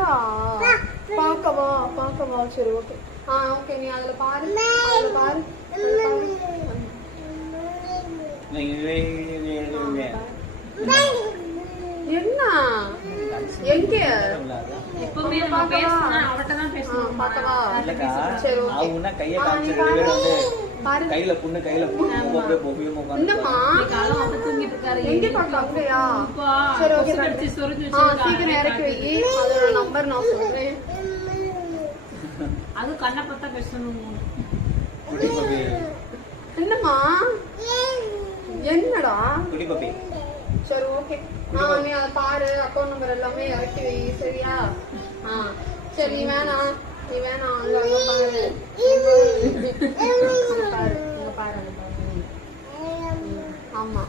என்னடா பார்க்கவா சரி okay. Okay நீ அதுல பாரு என்ன எங்க எப்பவுமே நம்ம பேசணும் அவட்ட தான் பேசணும் பாக்கவா சரி அவங்க கைய காமிச்சு ரெண்டு பேரும் வந்து கையில புண்ணு போகவே போகவே என்னம்மா காலம் அப்ப தூங்கிட்டு இருக்காரு எங்க பார்க்க அப்படியா சரி ஓகே சீக்கிரம் இறக்கி வை அதோட நம்பர் நான் சொல்றேன். அது கண்ணை பார்த்தா பேசணும். என்னம்மா என்னடா குடி பாப்பி சரி ஓகே. நீ அதை பாரு அக்கௌண்ட் நம்பர் எல்லாமே இறக்கி வை சரியா. சரி நீ வேணாம் அங்க பாரு ஆமா